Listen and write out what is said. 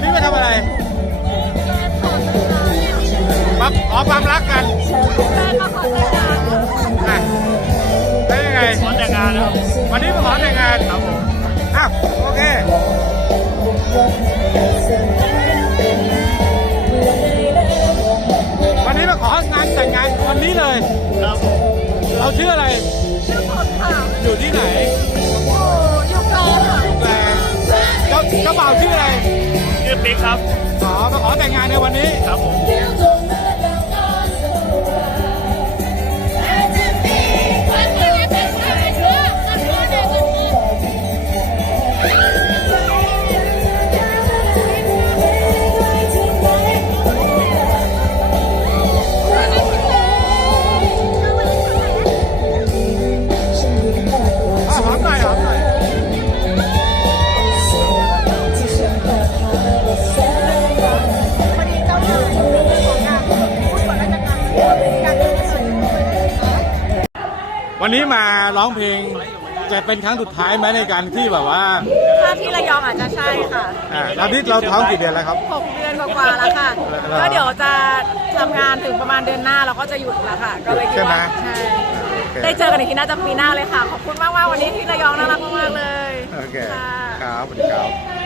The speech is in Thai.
ันนี้มาทำอะไรมาขอความรักกันไปยังไง ขอแต่งงานแล้ววันนี้มาขอแต่งงานครับอ้าวโอเค วันนี้มาของานแต่งงานวันนี้เลยครับเราชื่ออะไรติ๊กครับขอมาขอแต่งงานในวันนี้ ครับผมวันนี้มาร้องเพลงจะเป็นครั้งสุดท้ายไหมในการที่แบบว่าถ้าที่ระยองอาจจะใช่ค่ะ อ่าตอนนี้เราท้องกี่เดือนแล้วครับหกเดือนกว่าแล้วค่ะ ก็เดี๋ยวจะทํางานถึงประมาณเดือนหน้าเราก็จะหยุดแล้วค่ะ ก็เลยคิดว่าได้เจอกันอีกทีน่าจะปีหน้าเลยค่ะ ขอบคุณมากว่าวันนี้ที่ระยองน่ารักมากเลย โอเคครับสวัสดีครับ